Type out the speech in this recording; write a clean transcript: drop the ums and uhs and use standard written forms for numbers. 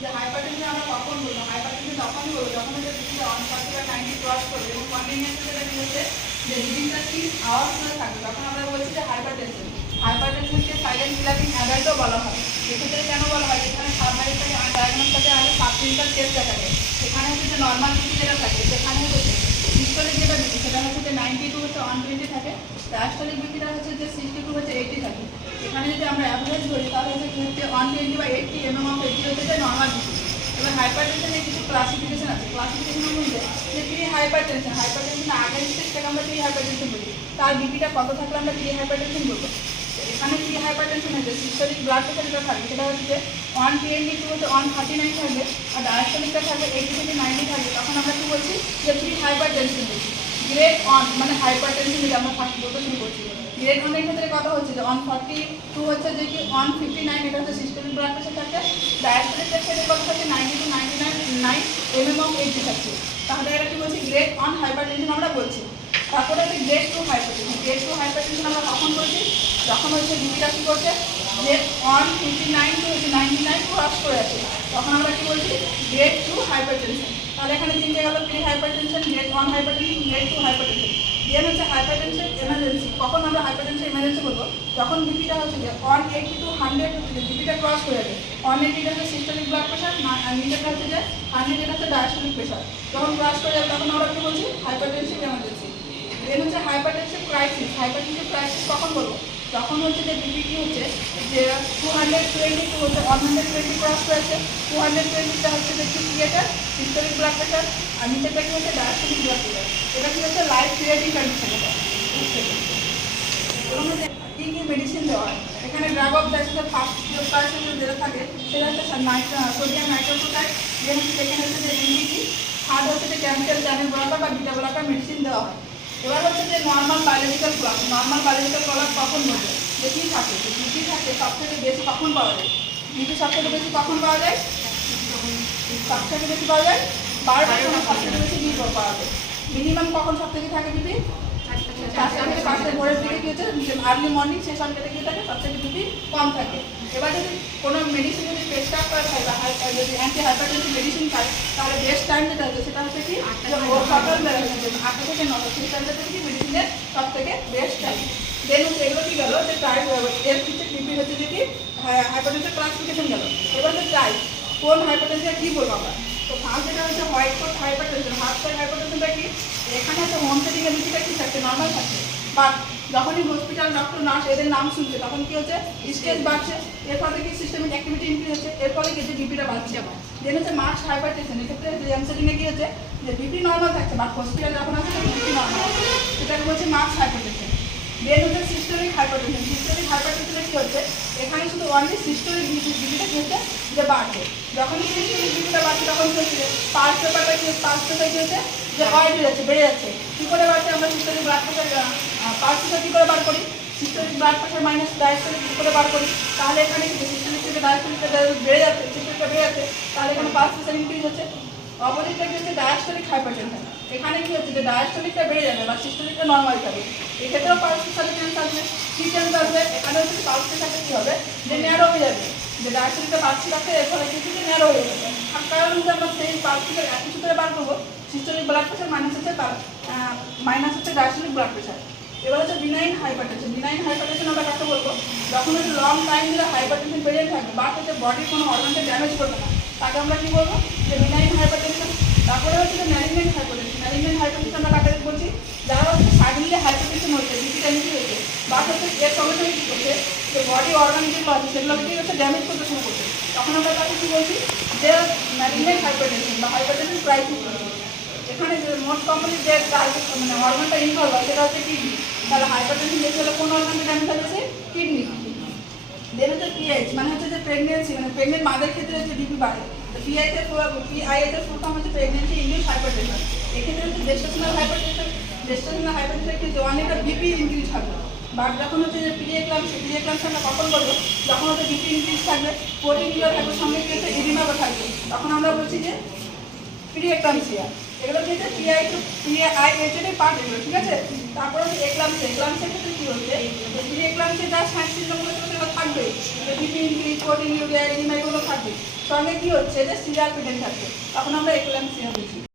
যে হাইপারটেনশন আমরা কখন বলবো, হাইপারটেনশন তখনই বলবো যখন হচ্ছে বিপিটা 140 বা 90 ক্রস করবে এবং কন্টিনিউয়াস যেটা কি হচ্ছে যে রিডিংটা 3 আওয়ার্স ধরে থাকবে, তখন আমরা বলছি যে হাইপারটেনশন। হাইপারটেনশনকে সাইলেন্ট কিলারিং অ্যাডাল্টও বলা হয়। এক্ষেত্রে কেন বলা হয়, যেখানে সাবমেরিটারি ডায়াগনোস থাকে আগে সাবক্লিনিক্যাল টেস্টটা থাকে, সেখানে হচ্ছে যে নর্মাল বিপি যেটা থাকে সেখানে হচ্ছে সিস্টোলিক যেটা বিপি সেটা হচ্ছে যে 92 হচ্ছে 120 থাকে, ডায়াস্টোলিক বিপিটা হচ্ছে যে 62 হচ্ছে 80 থাকে। এখানে যদি আমরা অ্যাভারেজ ধরি তাহলে হচ্ছে কি হচ্ছে 120 বা 80 mm অফ 80 হচ্ছে যে নর্মাল বিপি। এবার হাইপারটেনশনের কিছু ক্লাসিফিকেশন আছে, ক্লাসিফিকেশনের মধ্যে যে প্রি হাইপারটেনশন, হাইপারটেনশন আগের স্টেজটাকে আমরা প্রি হাইপারটেনশন বলি, তার বিপিটা কত থাকলে আমরা প্রি হাইপারটেনশন বলবো। এখানে প্রি হাইপারটেনশন হচ্ছে সিস্টোলিক ব্লাড প্রেশার যেটা থাকবে সেটা হচ্ছে 120 টু হচ্ছে 139 থাকবে, আর ডায়াস্টোলিকটা থাকবে 80 থেকে 90 থাকবে, তখন আমরা কি বলছি যে প্রি হাইপারটেনশন বলছি। গ্রেড অন মানে হাইপারটেনশন যেটা আমরা ফার্স্ট বলতে শুরু করছি। গ্রেড অনের ক্ষেত্রে কথা হচ্ছে যে 142 হচ্ছে যে কি 159 এটা হচ্ছে সিস্টোলিক ব্লাড প্রেশার থাকে, ডায়াস্টোলিকের ক্ষেত্রে কথা হচ্ছে 90 টু 99 mm অফ 80 থাকছে, তাহলে এটা কি বলছি গ্রেড অন হাইপারটেনশন আমরা বলছি। তারপরে হচ্ছে গ্রেড 2 হাইপারটেনশন। গ্রেড 2 হাইপারটেনশন আমরা কখন বলছি, যখন হচ্ছে বিপিটা কি করছে যে 159 টু 99 ক্রস করে আছে, তখন আমরা কি বলছি গ্রেড 2 হাইপারটেনশন। তাহলে এখানে তিনটে গেল, pre hypertension, grade 1 hypertension, grade 2 hypertension. Then হচ্ছে হাইপারটেনশন এমার্জেন্সি। কখন আমরা হাইপারটেনশন এমার্জেন্সি বলবো, যখন বিপিটা হচ্ছে যে 180 টু 100 হচ্ছে বিপিটা ক্রস করে যাবে। 180 হচ্ছে সিস্টোলিক ব্লাড প্রেশার, আর নিচেটা হচ্ছে যে 100 এটা হচ্ছে ডায়াস্টোলিক প্রেশার, যখন ক্রস করে যাবে তখন আমরা কি বলছি হাইপারটেনশন এমার্জেন্সি। দেন হচ্ছে হাইপারটেনশন ক্রাইসিস। হাইপারটেনশন ক্রাইসিস কখন বলবো, যখন হচ্ছে যে বিপি কি হচ্ছে যে 220 টু হচ্ছে 120 ক্রস করেছে, 220টা হচ্ছে যে ক্রিয়েটার সিস্টোলিক ব্লাড প্রেশার, আর নিচেটা কি হচ্ছে ডায়াস্টোলিক ব্লাড প্রেশার। এটা কি হচ্ছে লাইফ থ্রেটানিং কন্ডিশন। এটা এবং হচ্ছে কী কী মেডিসিন দেওয়া হয়, এখানে ড্রাগ অফ দ্য ফার্স্ট যেটা থাকে সেটা হচ্ছে সোডিয়াম নাইট্রোক্লোরাইড, দেন সেকেন্ড হচ্ছে যে এনডিটি, থার্ড হচ্ছে যে কেমিক্যাল চ্যানেল ব্লকার বা বিটা ব্লকার মেডিসিন দেওয়া হয়। এবার হচ্ছে যে normal biological clock. Normal biological clock কখন বলবে, যে কী থাকে, যে বিপি থাকে সব থেকে বেশি কখন পাওয়া যায়, বিপি সব থেকে বেশি কখন পাওয়া যায়, সব থেকে বেশি পাওয়া যায় 12টার সময় সব থেকে বেশি বিপি পাওয়া যায়। মিনিমাম কখন সব থেকে থাকে বিপি 4টা থেকে 5টা ভোরের দিকে কি হচ্ছে আর্লি মর্নিং, সেই সময়টা কি থাকে সব থেকে বিপি কম থাকে। এবার যদি কোনো মেডিসিন যদি প্রেসক্রাইব করা হয় বা যদি অ্যান্টি হাইপারটেনসিভ মেডিসিন খায়, তাহলে বেস্ট টাইম যেটা হচ্ছে সেটা হচ্ছে কি সকালবেলা 8টা থেকে 9টা, সেই টাইমটা কি মেডিসিনের সব থেকে বেস্ট টাইম। দেন হচ্ছে এগুলো কি গেল যে টাইপ এর হচ্ছে বিপি হচ্ছে যে কি হাইপারটেনশন ক্লাসিফিকেশন গেল। এবার হচ্ছে টাইপ কোন হাইপারটেনশন কী বলবো আমরা, তো ফার্স্ট যেটা হচ্ছে white coat hypertension. White coat হাইপারটেনশনটা কি, এখানে হচ্ছে হোম সেটিংয়ের বিপিটা কি থাকছে নর্মাল থাকছে, বাট যখনই হসপিটাল ডক্টর নার্স এদের নাম শুনছে তখন কি হচ্ছে স্টেজ বাড়ছে, এর ফলে কি সিস্টেমিক অ্যাক্টিভিটি ইনক্রিজ হচ্ছে, এর ফলে কি যে বিপিটা বাড়ছে। দেন হচ্ছে মার্কস হাইপারটেনশন। এক্ষেত্রে হোম সেটিংয়ে কি হচ্ছে যে বিপি নর্মাল থাকছে, বাট হসপিটালে যখন আসছে বিপি নর্মাল আছে, সেটাকে বলছে মার্কস হাইপারটেনশন। দেন হচ্ছে সিস্টোলিক হাইপারটেনশন। সিস্টোলিক হাইপারটেনশনে কি হচ্ছে, এখানে শুধু অনলি সিস্টোলিক বিপিটা কি হচ্ছে যে বাড়ছে, যখনই সিস্টোলিক বিপিটা বাড়ছে তখন কি হচ্ছে পালস পেপারটা কি পালস পেপার কি হচ্ছে যে অয়েল বেড়ে যাচ্ছে। কী করে বাড়ছে, আমরা systolic blood pressure pulse paper কী করে বার করি, systolic blood pressure minus diastolic কী করে বার করি, তাহলে এখানে কি সিস্টোলিক থেকে ডায়াস্টোলিকটা বেড়ে যাচ্ছে, সিস্টোলিকটা বেড়ে যাচ্ছে, তাহলে এখানে পালস প্রেশার ইনক্রিজ হচ্ছে। অপোজিটটা কি হচ্ছে ডায়াস্টোলিক হাইপারটেনশন। এখানে কি হচ্ছে যে ডায়াস্টোলিকটা বেড়ে যাবে বা সিস্টোলিকটা নর্মাল থাকবে, এক্ষেত্রেও পালস প্রেশারে চেঞ্জ আসবে। কী চেঞ্জ আসবে, এখানে হচ্ছে পালস প্রেশারটা কী হবে যে ন্যারো হয়ে যাবে, যে ডায়াস্টোলিকটা বাড়ছে রাখতে এর ফলে কিছু ন্যারো হয়ে যাবে। আর কারণ হচ্ছে আমরা সেই পালস প্রেশার এত কিছু করে বার করবো, সিস্টোলিক ব্লাড প্রেশার মাইনাস হচ্ছে ডায়াস্টোলিক ব্লাড প্রেশার। এবার হচ্ছে বিনাইন হাইপারটেনশন। বিনাইন হাইপারটেনশন আমরা কাকে বলবো, যখন হচ্ছে লং টাইম ধরে হাইপারটেনশন বেড়ে থাকবে বা হচ্ছে বডির কোনো অর্গানকে ড্যামেজ করবে না, তাকে আমরা কী বলবো যে বিনাইন হাইপারটেনশন। তারপরে হচ্ছে যে ম্যালিগন্যান্ট হাইপারটেনশন। ম্যালিগন্যান্ট হাইপারটেনশন আমরা কাকে বলছি, যারা হচ্ছে সাডেনলি হাইপারটেনশন হচ্ছে, বিপিটা নিচে হচ্ছে, বা হচ্ছে এর সঙ্গে সঙ্গে কী করছে যে বডি অর্গান যেগুলো আছে সেগুলোকে কী হচ্ছে ড্যামেজ করতে শুরু করছে, তখন আমরা তাকে কী বলছি যে ম্যালিগন্যান্ট হাইপারটেনশন বা হাইপারটেনশন ক্রাইসিস বলছি। এখানে যে মোস্ট কমনলি যে মানে অর্গানটা ইনভলভ হয় সেটা হচ্ছে কিডনি। তাহলে হাইপারটেনশন বেশি হলে কোন অর্গানটা ড্যামেজ হচ্ছে, কিডনি। দেন হচ্ছে পিএইচ মানে হচ্ছে যে প্রেগনেন্সি, মানে প্রেগনেন্ট মাদের ক্ষেত্রে যে বিপি বাড়ে, পিআইএচ এর ফুল ফর্ম হচ্ছে প্রেগনেন্সি ইনডিউস হাইপারটেনশন। এক্ষেত্রে হচ্ছে জেস্টেশনাল হাইপারটেনশন। জেস্টেশনাল হাইপারটেনশন কি অনেকটা বিপি ইনক্রিজ থাকবে, বাট যখন হচ্ছে যে পিরিয়েক্লামস আমরা কখন বলবো, যখন হচ্ছে বিপি ইনক্রিজ থাকবে, প্রোটিনগুলো থাকবে, সঙ্গে কি হচ্ছে এডিমাও থাকবে, তখন আমরা বলছি যে প্রিএক্লামসিয়া। এগুলো কি হচ্ছে পিআইএইচ এর পার্ট এগুলো, ঠিক আছে। তারপরে হচ্ছে এক্লামসিয়া। এক্লামসিয়ার ক্ষেত্রে কি হচ্ছে যদি এক্লামসে যা সাইড সিস্টেমগুলো সেগুলো থাকবে, BP increase, protein urea, enema এগুলো থাকবে, সঙ্গে কী হচ্ছে যে সিরিয়াল পেটেন্ট থাকবে, তখন আমরা এক্লামসিয়া বলছি।